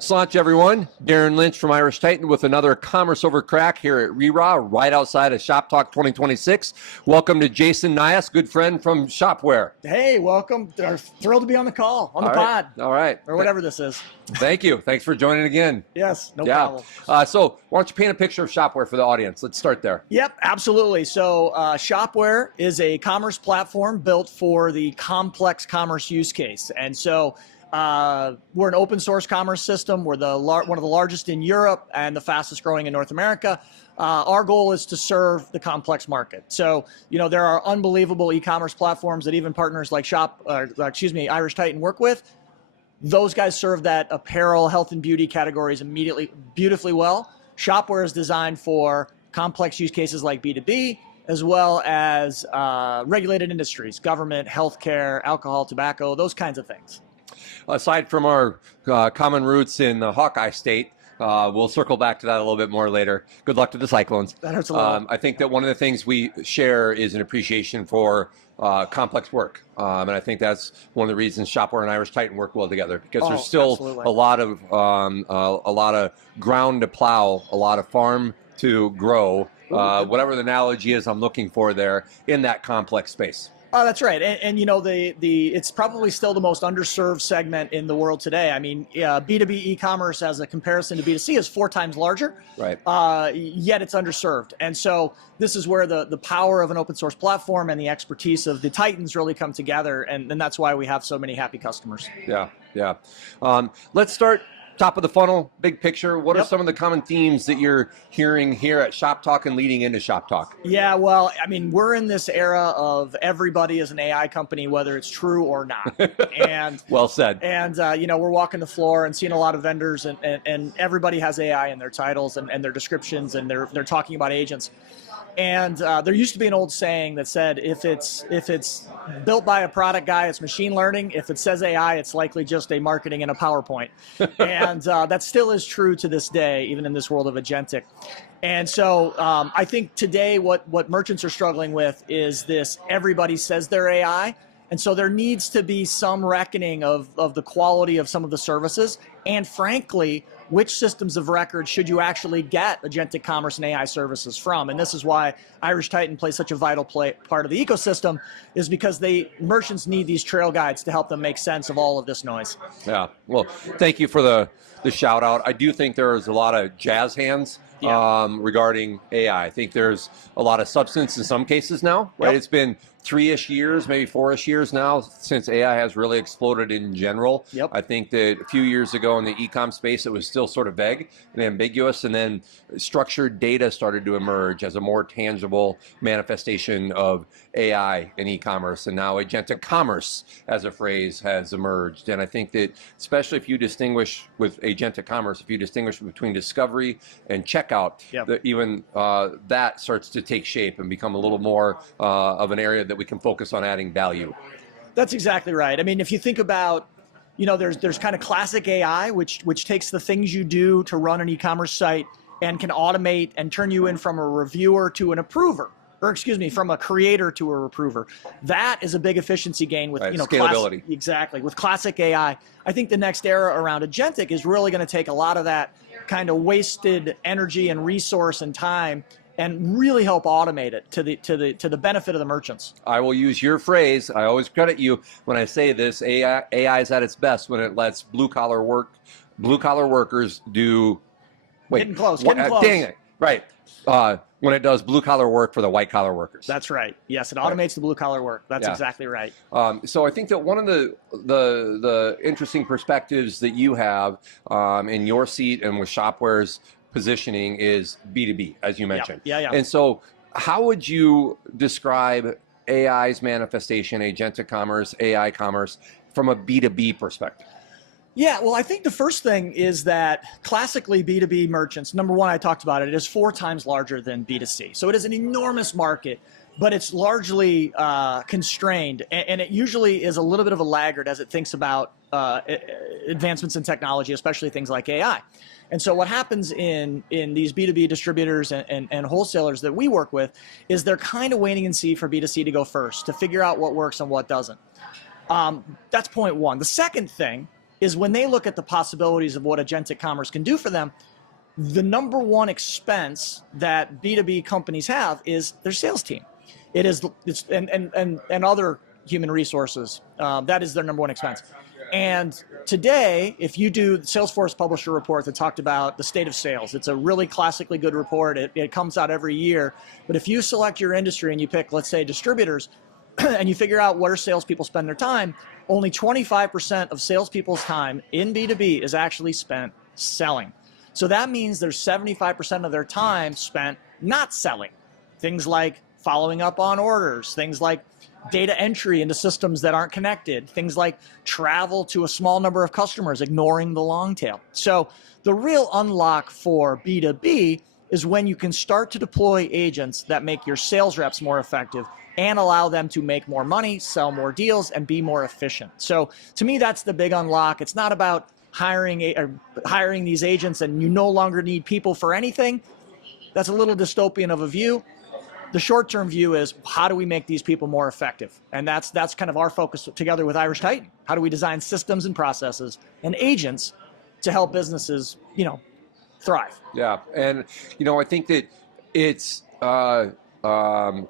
Sláinte, everyone. Darren Lynch from Irish Titan with another Commerce Over Craic here at RERA, right outside of Shop Talk 2026. Welcome to Jason Nyhus, good friend from Shopware. Hey, welcome. We're thrilled to be on the call, on the pod. All right. Or whatever this is. Thank you. Thanks for joining again. Yes, no problem. So why don't you paint a picture of Shopware for the audience? Let's start there. Yep, absolutely. So Shopware is a commerce platform built for the complex commerce use case. And so we're an open source commerce system. We're one of the largest in Europe and the fastest growing in North America. Our goal is to serve the complex market. So, there are unbelievable e-commerce platforms that even partners like Irish Titan work with. Those guys serve that apparel, health and beauty categories beautifully well. Shopware is designed for complex use cases like B2B, as well as regulated industries, government, healthcare, alcohol, tobacco, those kinds of things. Aside from our common roots in the Hawkeye State, we'll circle back to that a little bit more later. Good luck to the Cyclones. That hurts a lot. I think that one of the things we share is an appreciation for complex work. And I think that's one of the reasons Shopware and Irish Titan work well together, because there's still absolutely. a lot of ground to plow, a lot of farm to grow, whatever the analogy is I'm looking for there in that complex space. Oh, that's right. And it's probably still the most underserved segment in the world today. I mean, B2B e-commerce as a comparison to B2C is 4 times larger, right? Yet it's underserved. And so this is where the power of an open source platform and the expertise of the Titans really come together. And that's why we have so many happy customers. Yeah. Let's start top of the funnel, big picture. What are some of the common themes that you're hearing here at Shop Talk and leading into Shop Talk? Yeah, well, I mean, we're in this era of everybody is an AI company, whether it's true or not. And well said. And we're walking the floor and seeing a lot of vendors, and everybody has AI in their titles and their descriptions, and they're talking about agents. And there used to be an old saying that said, if it's built by a product guy, it's machine learning. If it says AI, it's likely just a marketing and a PowerPoint. And that still is true to this day, even in this world of agentic. And so I think today what merchants are struggling with is this: everybody says they're AI. And so there needs to be some reckoning of the quality of some of the services, and frankly, which systems of record should you actually get agentic commerce and AI services from? And this is why Irish Titan plays such a vital part of the ecosystem, is because merchants need these trail guides to help them make sense of all of this noise. Yeah, well, thank you for the shout out. I do think there is a lot of jazz hands regarding AI. I think there's a lot of substance in some cases now, right? It's been 3-ish years, maybe 4-ish years now since AI has really exploded in general. I think that a few years ago in the e-com space, it was still sort of vague and ambiguous, and then structured data started to emerge as a more tangible manifestation of AI in e-commerce, and now agentic commerce as a phrase has emerged. And I think that especially if you distinguish with agentic commerce, if you distinguish between discovery and checkout, that even that starts to take shape and become a little more of an area that we can focus on adding value. That's exactly right. I mean, if you think about, there's kind of classic AI, which takes the things you do to run an e-commerce site and can automate and turn you in from a reviewer to an approver, or from a creator to a approver. That is a big efficiency gain with scalability. Exactly. With classic AI, I think the next era around agentic is really going to take a lot of that kind of wasted energy and resource and time and really help automate it to the benefit of the merchants. I will use your phrase. I always credit you when I say this. AI is at its best when it lets blue collar workers do. Getting close. Dang it! Right. When it does blue collar work for the white collar workers. That's right. Yes, it automates the blue collar work. That's exactly right. So I think that one of the interesting perspectives that you have in your seat and with Shopware's positioning is B2B, as you mentioned. Yeah. And so how would you describe AI's manifestation, agentic commerce, AI commerce, from a B2B perspective? Yeah, well, I think the first thing is that classically B2B merchants, number one, I talked about it is 4 times larger than B2C. So it is an enormous market, but it's largely constrained, and it usually is a little bit of a laggard as it thinks about advancements in technology, especially things like AI. And so what happens in these B2B distributors and wholesalers that we work with is they're kind of waiting and see for B2C to go first, to figure out what works and what doesn't. That's point one. The second thing is when they look at the possibilities of what agentic commerce can do for them, the number one expense that B2B companies have is their sales team. And other human resources. That is their number one expense. And today, if you do, Salesforce published a report that talked about the state of sales. It's a really classically good report. It comes out every year. But if you select your industry and you pick, let's say, distributors, and you figure out where salespeople spend their time, only 25% of salespeople's time in B2B is actually spent selling. So that means there's 75% of their time spent not selling. Things like following up on orders, things like data entry into systems that aren't connected, things like travel to a small number of customers, ignoring the long tail. So the real unlock for B2B is when you can start to deploy agents that make your sales reps more effective and allow them to make more money, sell more deals, and be more efficient. So to me, that's the big unlock. It's not about hiring these agents and you no longer need people for anything. That's a little dystopian of a view. The short-term view is, how do we make these people more effective? And that's kind of our focus together with Irish Titan. How do we design systems and processes and agents to help businesses, thrive? Yeah, and I think that it's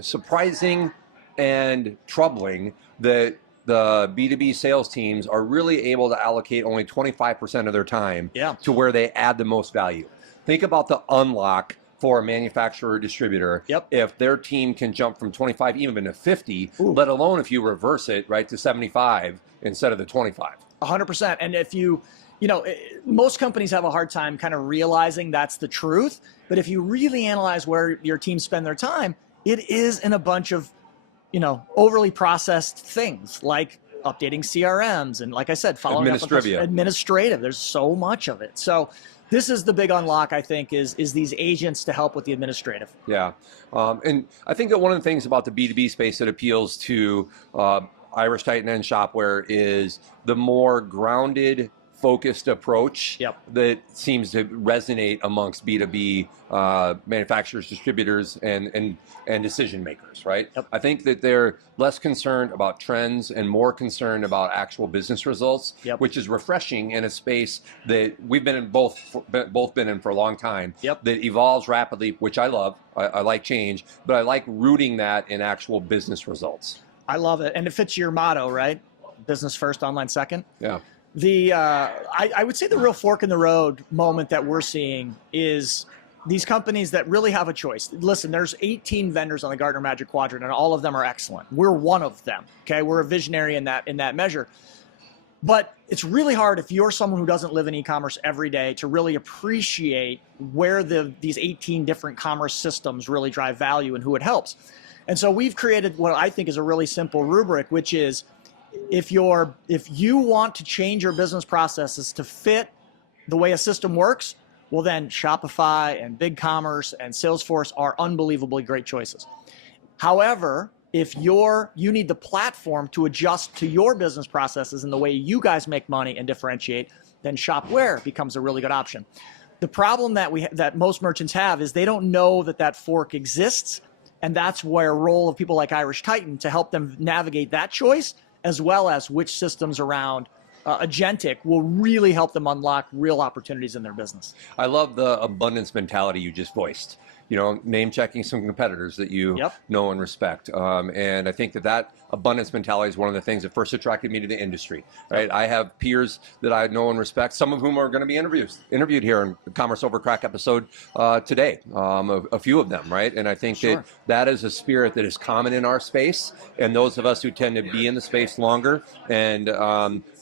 surprising and troubling that the B2B sales teams are really able to allocate only 25% of their time to where they add the most value. Think about the unlock for a manufacturer or distributor, if their team can jump from 25 even to 50, let alone if you reverse it right to 75 instead of the 25. 100%. And if most companies have a hard time kind of realizing that's the truth. But if you really analyze where your teams spend their time, it is in a bunch of, overly processed things like updating CRMs and, like I said, following up on administrative. There's so much of it. So this is the big unlock, I think, is these agents to help with the administrative. Yeah. And I think that one of the things about the B2B space that appeals to Irish Titan and Shopware is the more grounded, focused approach that seems to resonate amongst B2B manufacturers, distributors, and decision makers, right? I think that they're less concerned about trends and more concerned about actual business results, which is refreshing in a space that we've been in both been in for a long time, that evolves rapidly, which I love. I like change, but I like rooting that in actual business results. I love it. And it fits your motto, right? Business first, online second. Yeah. I would say the real fork in the road moment that we're seeing is these companies that really have a choice. Listen, there's 18 vendors on the Gartner Magic Quadrant, and all of them are excellent. We're one of them. Okay, we're a visionary in that measure. But it's really hard if you're someone who doesn't live in e-commerce every day to really appreciate where these 18 different commerce systems really drive value and who it helps. And so we've created what I think is a really simple rubric, which is, if you want to change your business processes to fit the way a system works, well then Shopify and BigCommerce and Salesforce are unbelievably great choices. However, if you need the platform to adjust to your business processes and the way you guys make money and differentiate, then Shopware becomes a really good option. The problem that most merchants have is they don't know that fork exists, and that's where a role of people like Irish Titan to help them navigate that choice, as well as which systems around agentic will really help them unlock real opportunities in their business. I love the abundance mentality you just voiced. Name checking some competitors that you know and respect. And I think that abundance mentality is one of the things that first attracted me to the industry, right? I have peers that I know and respect, some of whom are going to be interviewed here in the Commerce Over Crack episode today, a few of them, right? And I think that is a spirit that is common in our space, and those of us who tend to be in the space longer and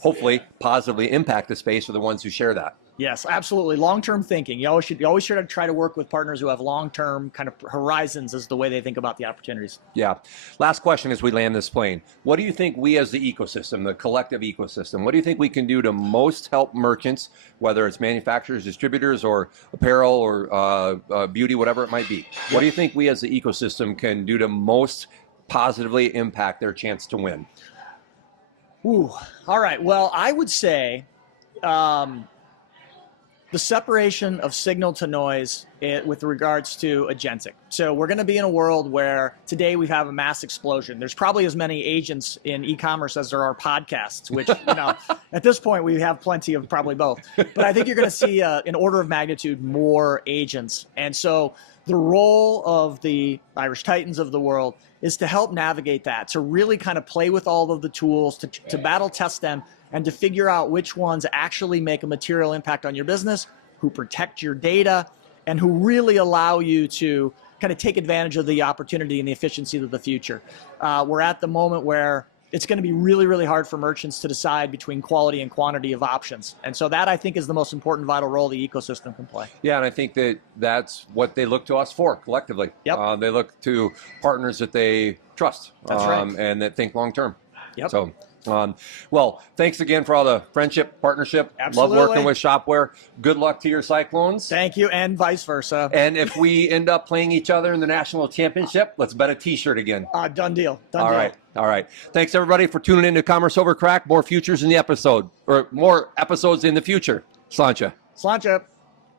hopefully positively impact the space are the ones who share that. Yes, absolutely. Long-term thinking. You always should try to work with partners who have long-term kind of horizons as the way they think about the opportunities. Yeah. Last question as we land this plane. What do you think we as the ecosystem, the collective ecosystem, what do you think we can do to most help merchants, whether it's manufacturers, distributors, or apparel, or beauty, whatever it might be? What do you think we as the ecosystem can do to most positively impact their chance to win? Ooh. All right. Well, I would say the separation of signal to noise with regards to agentic. So we're going to be in a world where today we have a mass explosion. There's probably as many agents in e-commerce as there are podcasts, which, at this point we have plenty of probably both. But I think you're going to see an order of magnitude more agents. And so the role of the Irish Titans of the world is to help navigate that, to really kind of play with all of the tools, to battle test them, and to figure out which ones actually make a material impact on your business, who protect your data, and who really allow you to kind of take advantage of the opportunity and the efficiency of the future. We're at the moment where it's going to be really, really hard for merchants to decide between quality and quantity of options. And so that, I think, is the most important vital role the ecosystem can play. Yeah, and I think that's what they look to us for collectively. Yep. They look to partners that they trust. That's right. And that think long term. Yep. So, well, thanks again for all the friendship, partnership. Absolutely. Love working with Shopware. Good luck to your Cyclones. Thank you, and vice versa. And if we end up playing each other in the national championship, let's bet a T-shirt again. Done deal. All right. Thanks, everybody, for tuning in to Commerce Over Craic. More futures in the episode, or more episodes in the future. Sláinte. Sláinte.